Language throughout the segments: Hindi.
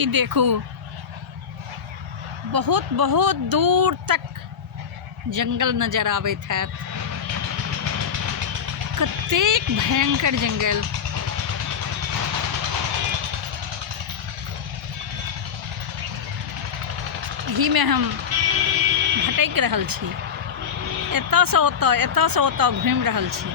ई देखू बहुत बहुत दूर तक जंगल नजर आबैत हैत। कतेक भयंकर जंगल। एही में हम भटक रहल छी, एतऽ से ओतऽ घूमि रहल छी।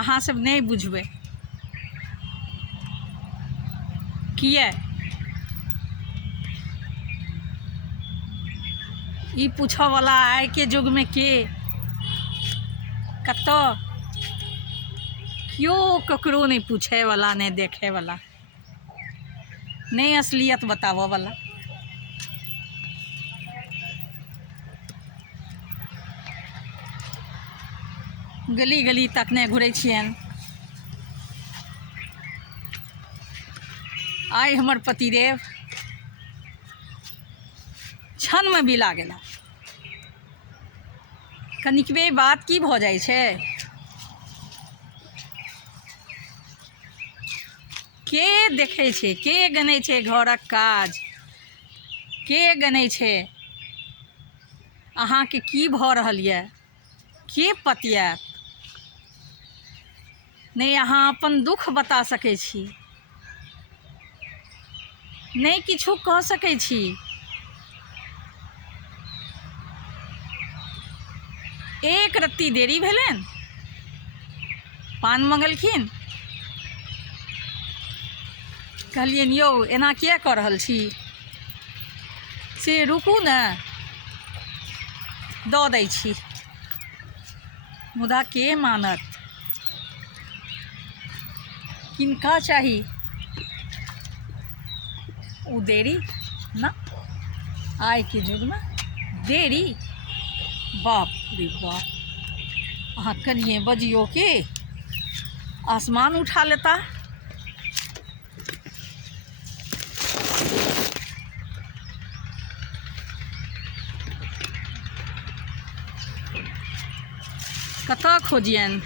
अहाँ सब नहीं बुझबै किए। ई पूछऽ वाला आइ के युग में के कतऽ क्यों ककरो नहीं पूछे वाला, नहीं देखे वाला, नहीं असलियत बतावऽ वाला। गली गली तक नहीं घुरे छियन। आइ हमर पतिदेव क्षण में बिला गेला। कनिकबे बात की भऽ जाइ छै। के देखे छै, के गनै छै घरक काज, के गनै छै अहाँके की भऽ रहल यऽ, के पतियात। नहीं अहाँ अपन दुख बता सकै छी, नहीं किछु कह सकै छी। एक रत्ती देरी भेलनि, पान मंगलखिन, कहलियनि यौ एना किया कऽ रहल छी, से रुकू ने दऽ दै छी। मुदा के मानत, किनका चाही उ देरी ना। आइ के युग में देरी, बाप रे बाप। अहाँ कनिए बजियो कि आसमान उठा लेता। कतऽ खोजियन,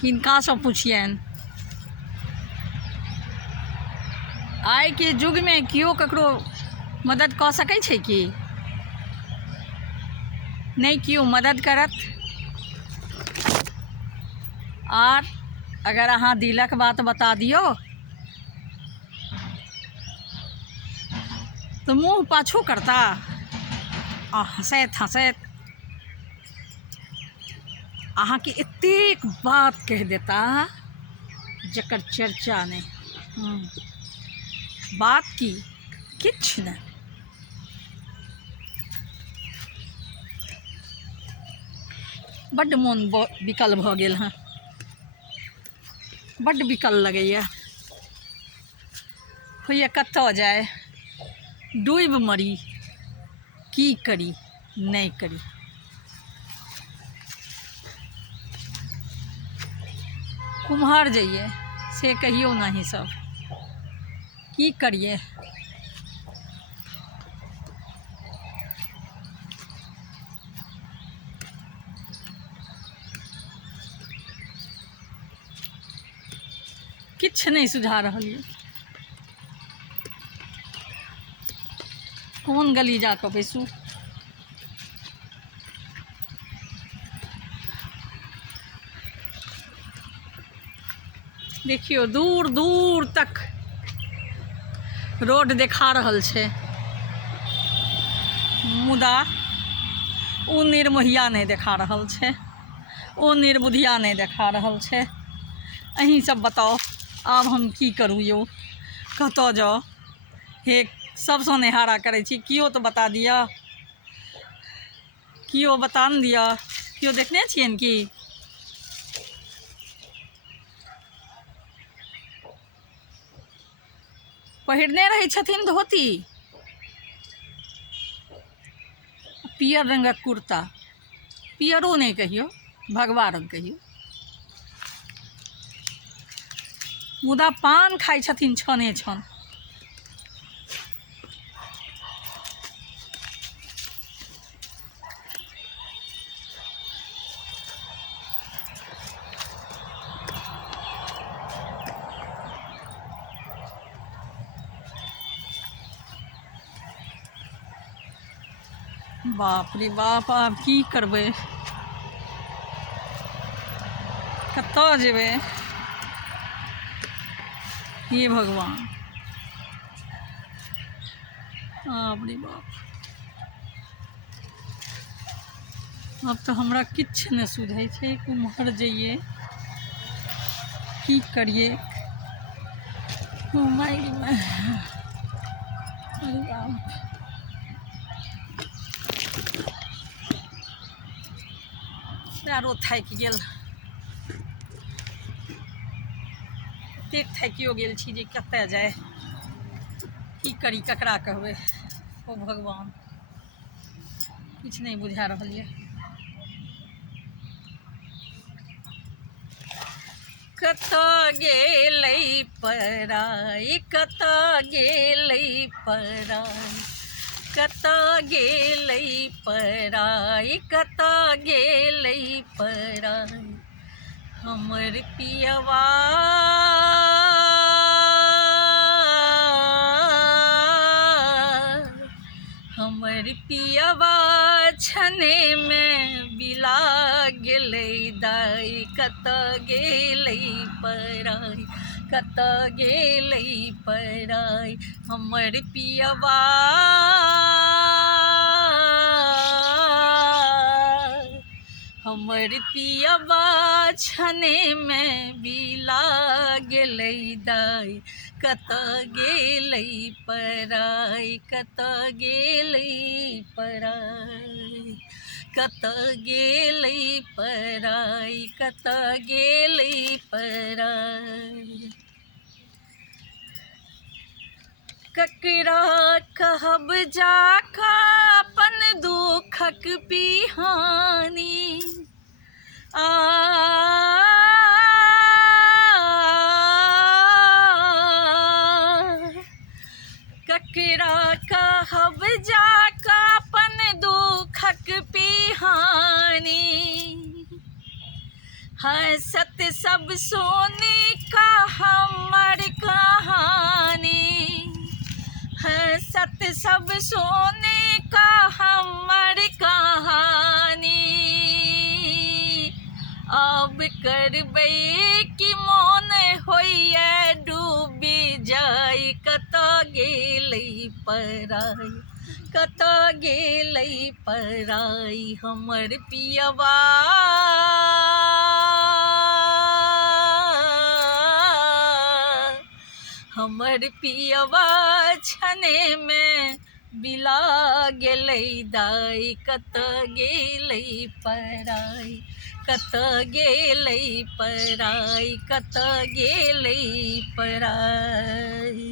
किनका से पूछियन। आइ के युग में कियो ककरो मदद कऽ सकै छै कि नहीं, कियो मदद करत। आर अगर अहाँ दिलक बात बता दियो तो मुँह पाछू करता आ हंसैत हंसैत अहाँ के एतेक बात कह देता जकर चर्चा नहीं। बात की किछ नहीं। बड्ड मोन बिकल भऽ गेल हँ, बड्ड बिकल लगैया। होइए कतऽ जाए, डूब मरी, की करी नहीं करी। कुम्हार जाइए से कहियो नहीं सब, की करिए। किछ नहीं सुझा रहल है। कौन गली जाकर बैसू। देखियो दूर दूर तक रोड देखा रहल छै, मुदा ओ निर्मोहिया नहीं देखा रहल छै, ओ निर्बुधिया नहीं देखा रहल छै। अहीं सब बताओ आब हम की करूँ यौ, कतऽ जाओ। हे सबसँ नेहारा करै छी, कियो तो बता दिया, कियो बता न दिया। कियो देखने छियन कि पहिरने रहै छथिन धोती, पियर रंगक कुर्ता, पियरो नहीं कहियो, भगवा रंग कहियो। मुदा पान खाइ छथिन छने छन। बाप रे बाप, आब की करबै, कतऽ जेबै, हे भगवान। बाप रे बाप, अब तऽ हमरा किछु नहि सुझै छै, कुम्हर जइए की करिए। ओ माय अरे बाप, पैरो थाकि गेल, एतेक थाकियो गेल छी जे कतऽ जाए, की करी, ककरा कहबै। ओ भगवान, किछु नहीं बुझा रहल यऽ। कतऽ गेलै पराई, कतऽ गेलै पराई, कतऽ गेलै पराई, कतऽ गेलै पराई, हमर पियवा हमर पियवा छने में बिला गेलै दाई, कतऽ गेलै पराई, कतऽ गेलै पराई, हमर पियवा हमर पियवा छने में बिला गेलै दाई, कतऽ गेलै पराई, कतऽ गेलै पराई, कतऽ गेलै पराई, कतऽ गेलै पराई। ककरा कहब जाकऽ अपन दुखक पिहानी, ककरा कहब जाकऽ अपन दुखक पिहानी, हँसत सब सोनी का हमर कहानी, हँसत सब सोने का हमर कहानी, अब करबै कि मोन होइए डूबी जाई, कतऽ गेलै पराई, कतऽ गेलै पराई, हमर पियवा हमर पियवा छने में बिला गेलै दाई, कतऽ गेलै पराई, कतऽ गेलै पराई, कतऽ गेलै पराई।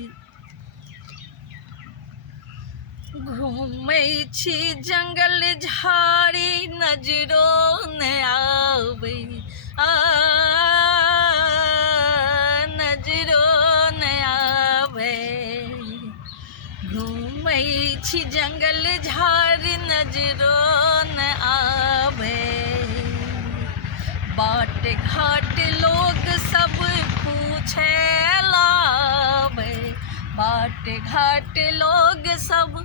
घूमै छी जंगल झाड़ी नजरो नहि आबै, नजरो नहि आबै, घूमै छी जंगल झाड़ी नजरो नहि आबै, बाट घाट लोग सब पूछे लाबै, बाट घाट लोग सब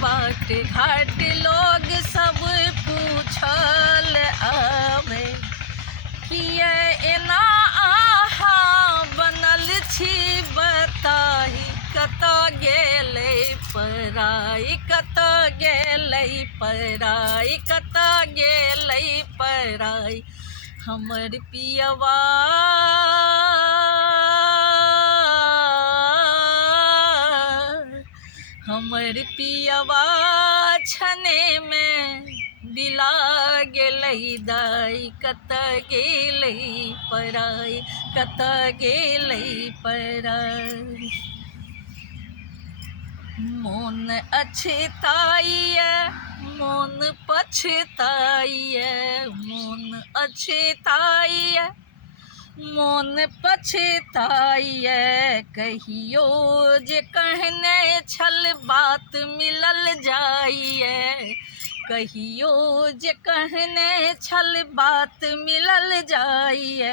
बाट घाट लोग सब पूछल आबै, किए एना अहाँ बनल छी बताही, कतऽ गेलै पराई, कतऽ गेलै पराई, कतऽ गेलै पराई, हमर पियवा हमर पियवा छने में बिला गेलै दाई, कतऽ गेलै पराई, कतऽ गेलै पराई। मोन अछताइए मोन पछताइए, मोन अछताइए मोन पछताइए, कहियो जे कहने छल बात मिलल जाइए, कहियो जे कहने छल बात मिलल जाइए,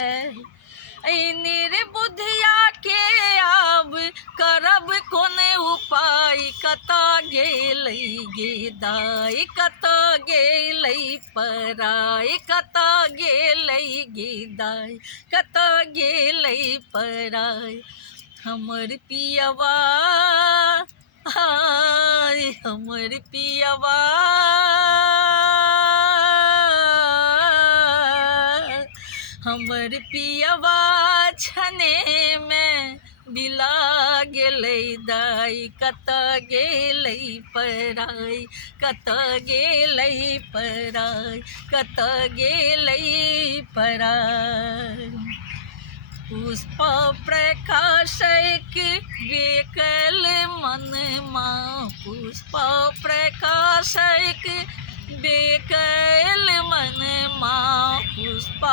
ऐ निर्बुद्धिया के आब करब कोन उपाय, कतऽ गेलै गे दाइ, कतऽ गेलै पराइ, कतऽ गेलै गे दाइ, कतऽ गेलै पराइ। हमर पियवा हाय, हमर पियवा हमर पियवा छनेमे बिला गेलै दाइ, कतऽ गेलै पराइ, कतऽ गेलै पराइ, कतऽ गेलै पराइ। पुष्प प्रकाशक बेकल मनमा, पुष्प प्रकाशक बेकल मनमा, पुष्प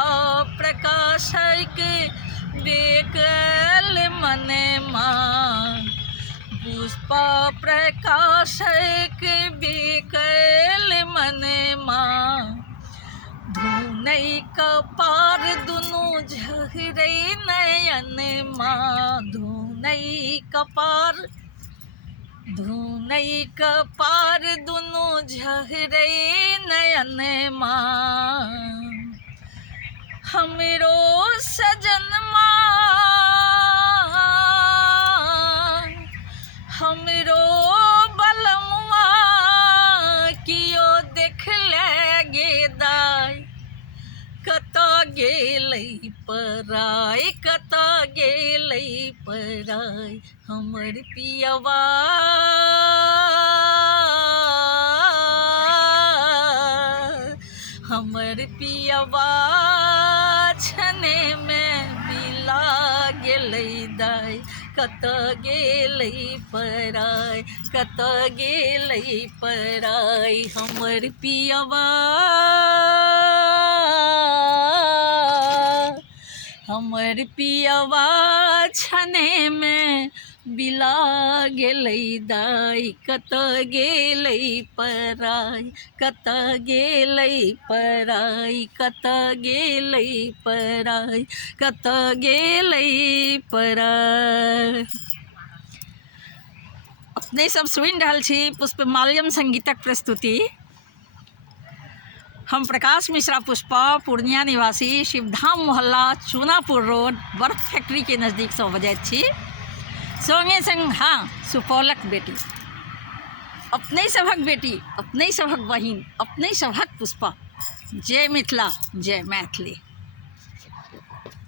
प्रकाशक बेकल मनमा, पुष्प प्रकाशक बेकल मनमा। धुनै कपार दुनू झहरै नयनमा, धुनै कपार दुनू झहरै नयनमा। हमरो सजनमा, हमरो बलमुआ कियो देखले गे दाइ, कतऽ गेलै पराइ, कतऽ गेलै पराइ। हमर पियवा हमर पियवा छनेमे बिला गेलै दाइ, कतऽ गेलै पराइ, कतऽ गेलै पराइ। हमर पियवा हमर पियवा छनेमे बिला गेलै दाइ, कतऽ गेलै पराइ, कतऽ गेलै पराइ, कतऽ गेलै पराइ, कतऽ गेलै पराइ। अपने सब सुनि रहल छी पुष्पमाल्यम संगीतक प्रस्तुति। हम प्रकाश मिश्रा पुष्पा, पूर्णिया निवासी, शिवधाम मोहल्ला, चूनापुर रोड, बर्फ फैक्ट्री के नज़दीक सँ बजैत छी। संगे संग हाँ, सुपौलक बेटी, अपने सभक बेटी, अपने सभक बहिन, अपने सभक पुष्पा। जय मिथिला, जय मैथिली।